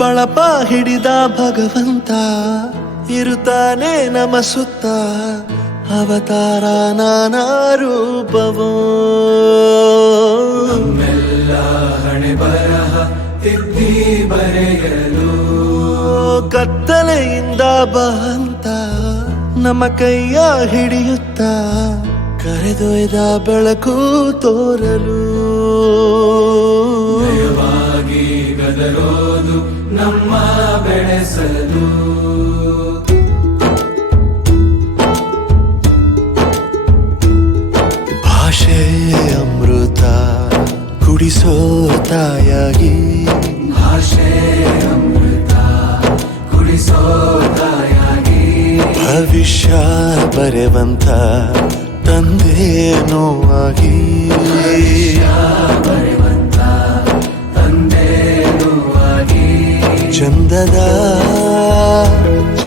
ಬಳಪ ಹಿಡಿದ ಭಗವಂತ ಇರುತ್ತಾನೆ ನಮ ಸುತ್ತ, ಅವತಾರ ನಾನಾ ರೂಪವೋ. ನಮ್ಮೆಲ್ಲ ಹಣೆ ಬರಹ ತಿದ್ದಿ ಬರೆಯಲು ಕತ್ತಲೆಯಿಂದ ಬಂತ ನಮ್ಮ ಕೈಯ ಹಿಡಿಯುತ್ತ, ಕರೆದೊಯ್ದ ಬೆಳಕು ತೋರಲು. ದಯವಾಗಿ ಗದರೋದು ನಮ್ಮ ಬೆಳೆಸಲು. ಭಾಷೆ ಅಮೃತ ಕುಡಿಸೋ ತಾಯಾಗಿ, ಭಾಷೆ ಅಮೃತ ಕುಡಿಸೋ ತಾಯಾಗಿ, ಭವಿಷ್ಯ ಬರೆವಂತ ತಂದೇನೋ ಆಗಿ, ಬರೆವಂತ ತಂದೇನೂ ಆಗಿ, ಚಂದದ